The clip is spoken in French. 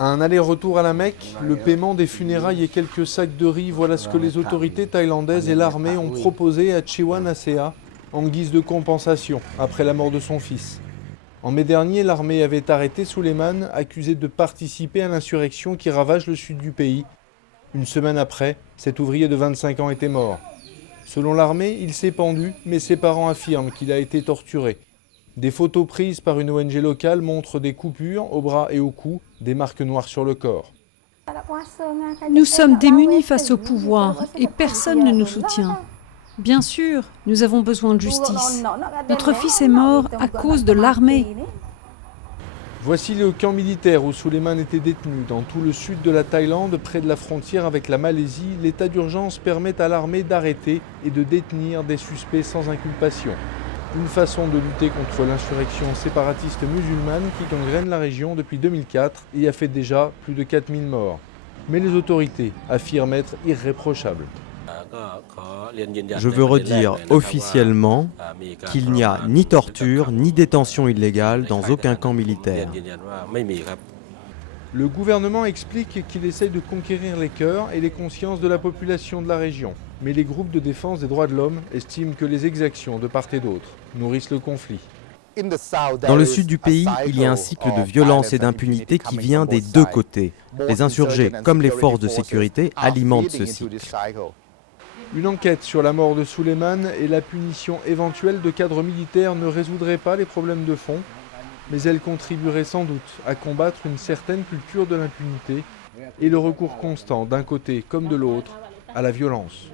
Un aller-retour à la Mecque, le paiement des funérailles et quelques sacs de riz, voilà ce que les autorités thaïlandaises et l'armée ont proposé à Chewan Asea en guise de compensation après la mort de son fils. En mai dernier, l'armée avait arrêté Suleiman, accusé de participer à l'insurrection qui ravage le sud du pays. Une semaine après, cet ouvrier de 25 ans était mort. Selon l'armée, il s'est pendu, mais ses parents affirment qu'il a été torturé. Des photos prises par une ONG locale montrent des coupures au bras et au cou, des marques noires sur le corps. Nous sommes démunis face au pouvoir et personne ne nous soutient. Bien sûr, nous avons besoin de justice. Notre fils est mort à cause de l'armée. Voici le camp militaire où Suleiman était détenu. Dans tout le sud de la Thaïlande, près de la frontière avec la Malaisie, l'état d'urgence permet à l'armée d'arrêter et de détenir des suspects sans inculpation. Une façon de lutter contre l'insurrection séparatiste musulmane qui gangrène la région depuis 2004 et a fait déjà plus de 4000 morts. Mais les autorités affirment être irréprochables. Je veux redire officiellement qu'il n'y a ni torture ni détention illégale dans aucun camp militaire. Le gouvernement explique qu'il essaye de conquérir les cœurs et les consciences de la population de la région. Mais les groupes de défense des droits de l'homme estiment que les exactions de part et d'autre nourrissent le conflit. Dans le sud du pays, il y a un cycle de violence et d'impunité qui vient des deux côtés. Les insurgés, comme les forces de sécurité, alimentent ce cycle. Une enquête sur la mort de Suleiman et la punition éventuelle de cadres militaires ne résoudrait pas les problèmes de fond, mais elle contribuerait sans doute à combattre une certaine culture de l'impunité et le recours constant d'un côté comme de l'autre à la violence.